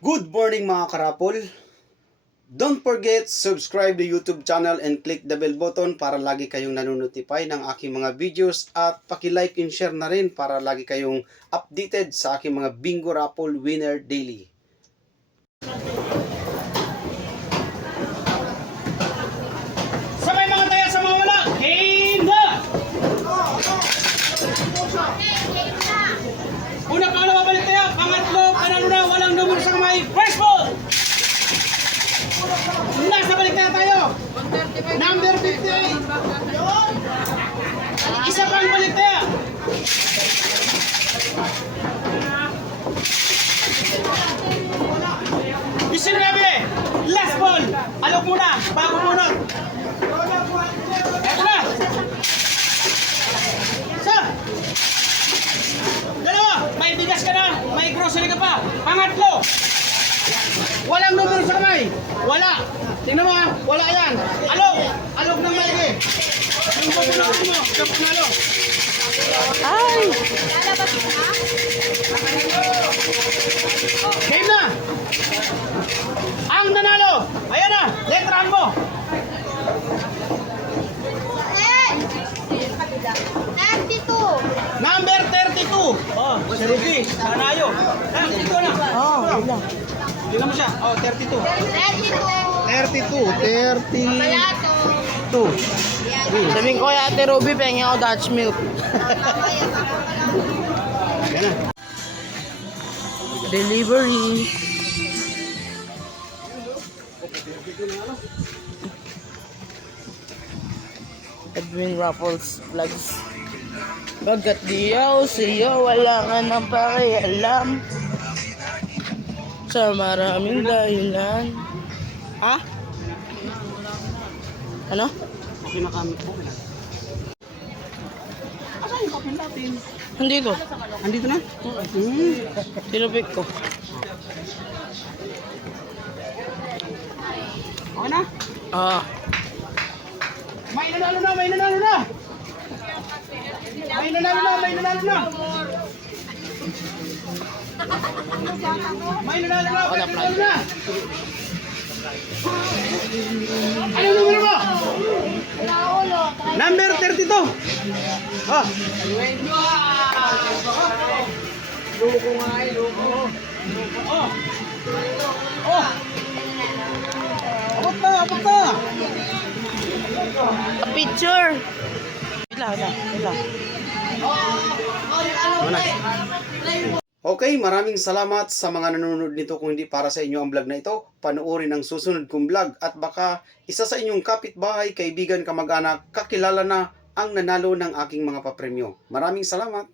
Good morning mga karapol. Don't forget, subscribe the YouTube channel and click the bell button para lagi kayong nanonotify ng aking mga videos at paki-like and share na rin para lagi kayong updated sa aking mga Bingo Raffle Winner Daily. Sabay mga taya sa mga wala. Game na! Una, pangalawa, balik tayo. Pangatlo, panalo na, walang numero sa kamay. First ball! Nasa balik tayo. Number 58. Isa pang balik tayo. Last ball. Alok muna, bago munot. Eto na. Sa. Dalawa, may bigas ka na, may grocery ka pa. Pangatlo. Walang numero sa kamay. Wala. Tingnan mo ha, wala yan. Alok. Alok ng maigi. Yung pupunakin mo, sa punalo. Ay! Game na. Ang nanalo. Ayan na, letrahan mo. Number 32. Oh, si Ruby, nanayo. 32 na. Oh, wala. Tingnan mo siya. Oh, 32. 32. Sabihin ko kay Ate Ruby, pengen ako Dutch milk. Ayan na. Delivery. Edwin Raffles Vlogs. Bagat diyaw siya, wala nga nang pakialam sa maraming dahilan. Ha? Ano? Kinakamit po. Asan yung papel natin? Nandito. Andito na? Tinupik ko. Okay na? Ah. May nanalo na, may nanalo na. May nanalo na, may nanalo na. May nanalo na, may nanalo na. Anong numero mo? Number 32. Oh. Loko nga eh, loko. Oh. Oh. Abot na, abot na. Picture. Wala. Okay, maraming salamat sa mga nanonood nito. Kung hindi para sa inyo ang vlog na ito, panoorin ang susunod kong vlog at baka isa sa inyong kapitbahay, kaibigan, kamag-anak, kakilala na ang nanalo ng aking mga papremyo. Maraming salamat!